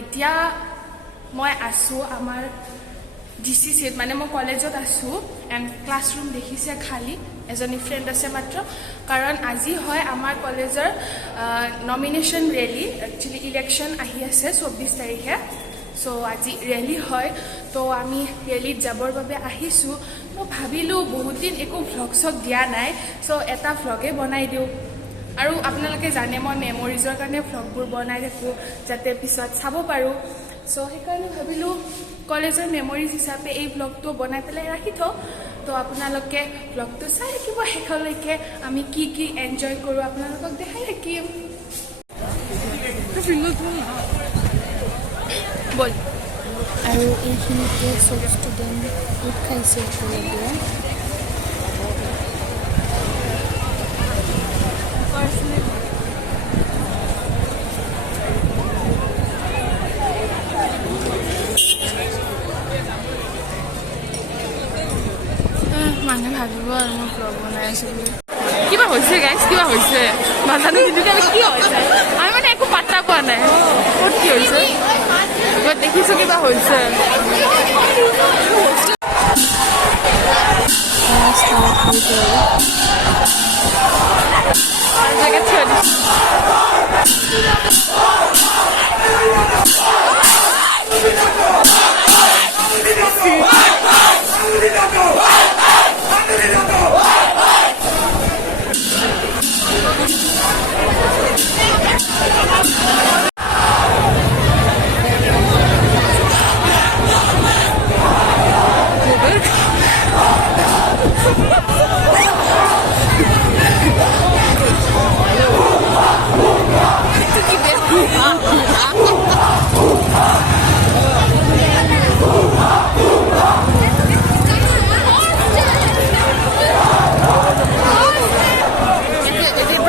এতিয়া মই আছোঁ আমাৰ ডিচিচিত, মানে মই কলেজত আছোঁ এণ্ড ক্লাছৰুম দেখিছে খালী, এজনী ফ্ৰেণ্ড আছে মাত্ৰ, কাৰণ আজি হয় আমাৰ কলেজৰ নমিনেশ্যন ৰেলী। একচুৱেলি ইলেকশ্যন আহি আছে 24 তাৰিখে, চ' আজি ৰেলী হয়। তো আমি ৰেলীত যাবৰ বাবে আহিছোঁ। মই ভাবিলোঁ বহুত দিন একো ভ্লগ চগ দিয়া নাই, চ' এটা ভ্লগে বনাই দিওঁ। আৰু আপোনালোকে জানে মই মেমৰিজৰ কাৰণে ভ্লগবোৰ বনাই থাকোঁ, যাতে পিছত চাব পাৰোঁ। চ' সেইকাৰণে ভাবিলোঁ কলেজৰ মেমৰিজ হিচাপে এই ভ্লগটো বনাই পেলাই ৰাখি থওঁ। তো আপোনালোকে ভ্লগটো চাই থাকিব শেষলৈকে, আমি কি কি এনজয় কৰোঁ আপোনালোকক দেখাই থাকিম। বল। আৰু এইখিনিতে চব ষ্টুডেণ্ট গোট খাইছে একেলগে। মানুহে ভাবিব আৰু মই ভ্লগ বনাই আছোঁ বুলি। কিবা হৈছে গাইজ, কিবা হৈছে নাজানো, কিন্তু কি হৈছে আমি মানে একো পাত্তা পোৱা নাই। ক'ত কি হৈছে মই দেখিছোঁ কিবা হৈছে। জেগাত থৈ দিছোঁ।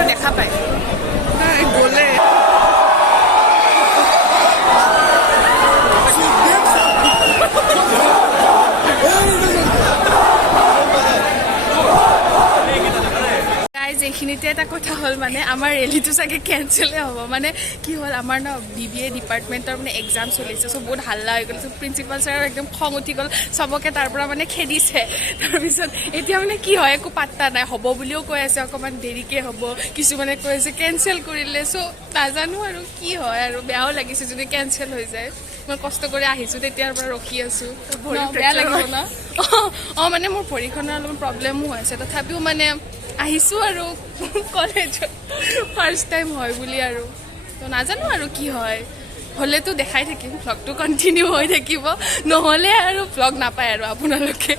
দেখা পায় গ'লে এইখিনিতে এটা কথা হ'ল, মানে আমাৰ ৰেলীটো চাগে কেঞ্চেলে হ'ব। মানে কি হ'ল, আমাৰ ন BBA ডিপাৰ্টমেণ্টৰ মানে এক্সাম চলিছে, চ' বহুত হাল্লা হৈ গ'ল। চ' প্ৰিন্সিপাল ছাৰৰ একদম খং উঠি গ'ল, চবকে তাৰ পৰা মানে খেদিছে। তাৰপিছত এতিয়া মানে কি হয় একো পাত্তা নাই, হ'ব বুলিও কৈ আছে অকণমান দেৰিকৈ হ'ব, কিছুমানে কৈ আছে কেঞ্চেল কৰিলে। চ' নাজানো আৰু কি হয়, আৰু বেয়াও লাগিছে যদি কেঞ্চেল হৈ যায়। মই কষ্ট কৰি আহিছোঁ, তেতিয়াৰ পৰা ৰখি আছোঁ, বেয়া লাগিব ন। অঁ মানে মোৰ ভৰিখনৰ অলপমান প্ৰব্লেমো হৈ আছে, তথাপিও মানে আহিছোঁ আৰু কলেজত ফাৰ্ষ্ট টাইম হয় বুলি আৰু। তো নাজানো আৰু কি হয়, হ'লেতো দেখাই থাকিম, ভ্লগটো কণ্টিনিউ হৈ থাকিব, নহ'লে আৰু ভ্লগ নাপায় আৰু আপোনালোকে।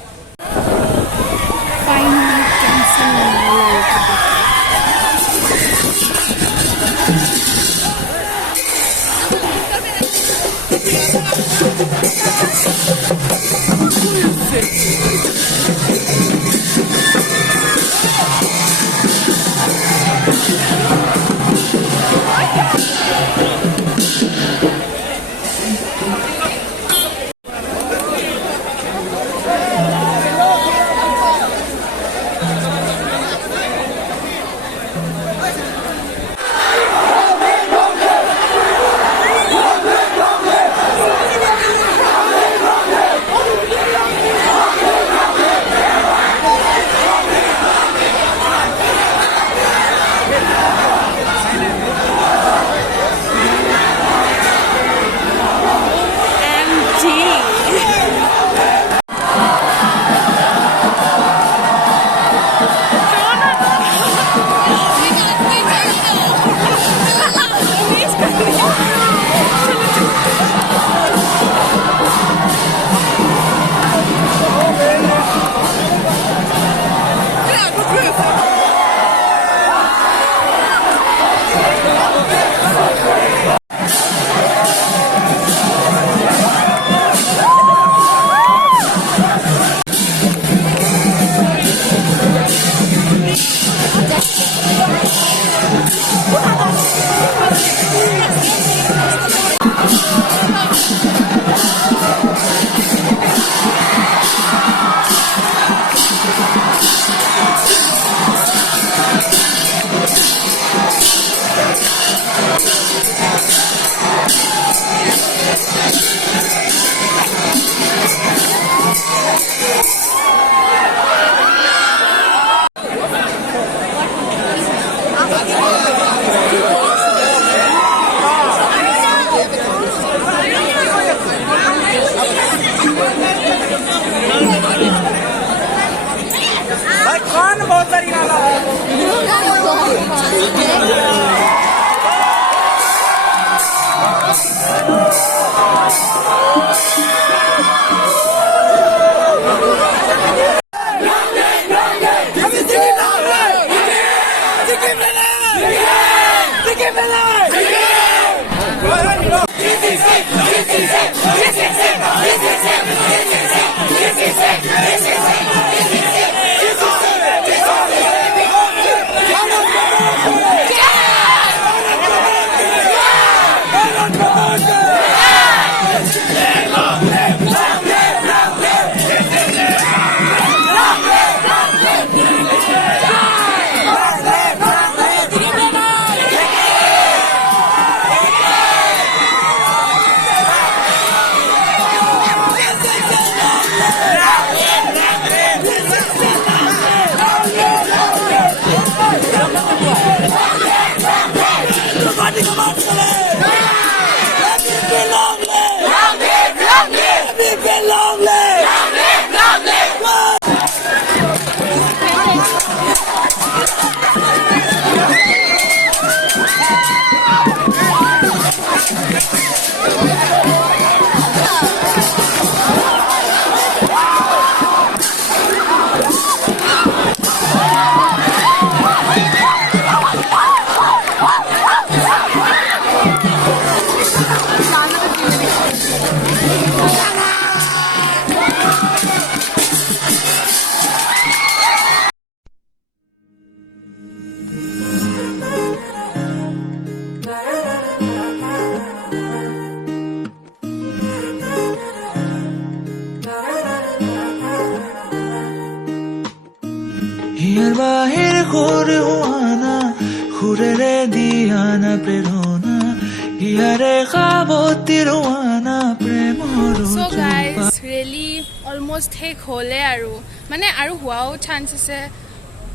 হিয়াৰ বাহিৰ কৰে হোৱানা সুৰেৰে দিয়ানা প্ৰেৰণা হিয়াৰে খাবতিৰ হোৱানা প্ৰেমৰ সো গাইজ ৰেলি অলমষ্ট শেষ হ'লে আৰু মানে আৰু হোৱাও চান্স আছে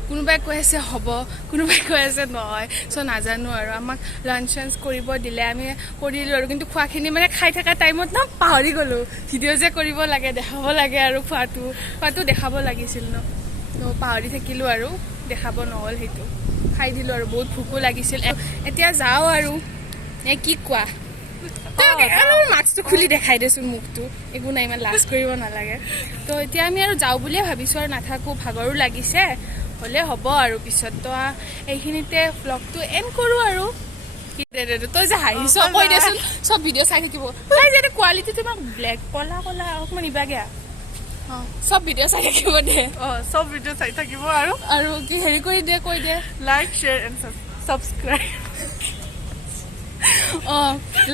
কোনোবাই কৈ আছে হ'ব কোনোবাই কৈ আছে নহয় সো নাজানো আৰু আমাক লাঞ্চ চাঞ্চ কৰিব দিলে আমি কৰিলোঁ আৰু কিন্তু খোৱাখিনি মানে খাই থকা টাইমত না পাহৰি গ'লোঁ ভিডিঅ' যে কৰিব লাগে দেখাব লাগে আৰু খোৱাটো দেখাব লাগিছিল ন তো পাহৰি থাকিলোঁ আৰু দেখাব নহ'ল সেইটো খাই দিলোঁ আৰু বহুত ভোকো লাগিছিল এতিয়া যাওঁ আৰু কি কোৱা মাস্কটো খুলি দেখাই দেচোন মুখটো একো নাই ইমান লাজ কৰিব নালাগে তো এতিয়া আমি আৰু যাওঁ বুলিয়ে ভাবিছোঁ আৰু নাথাকোঁ ভাগৰো লাগিছে হ'লে হ'ব আৰু পিছত তো এইখিনিতে ভ্লগটো এণ্ড কৰোঁ আৰু তই যে হাঁহিছ কৈ দেচোন চব ভিডিঅ' চাই থাকিব তাই যে কোৱালিটিটো ইমান ব্লেক কলা কলা অকণমান ইবাগে সব ভিডিঅ' চাই থাকিব দে সব ভিডিঅ' চাই থাকিব আৰু কি হেৰি কৰি দে কৈ দে like share and subscribe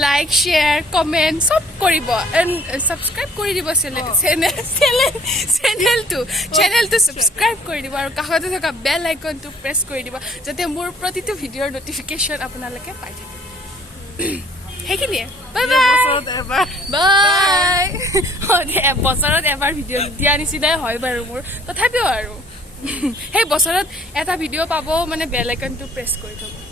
like share comment চব কৰিব এণ্ড ছাবস্ক্ৰাইব কৰি দিব চেনেলটো ছাবস্ক্ৰাইব কৰি দিব আৰু কাষতে থকা বেল আইকনটো প্ৰেছ কৰি দিব যাতে মোৰ প্ৰতিটো ভিডিঅ'ৰ নটিফিকেশ্যন আপোনালোকে পাই থাকে সেইখিনিয়ে বাই বাই বছৰত এবাৰ ভিডিঅ' দিয়া নিচিনাই হয় বাৰু মোৰ তথাপিও আৰু সেই বছৰত এটা ভিডিঅ' পাব মানে বেল আইকনটো প্ৰেছ কৰি থ'ব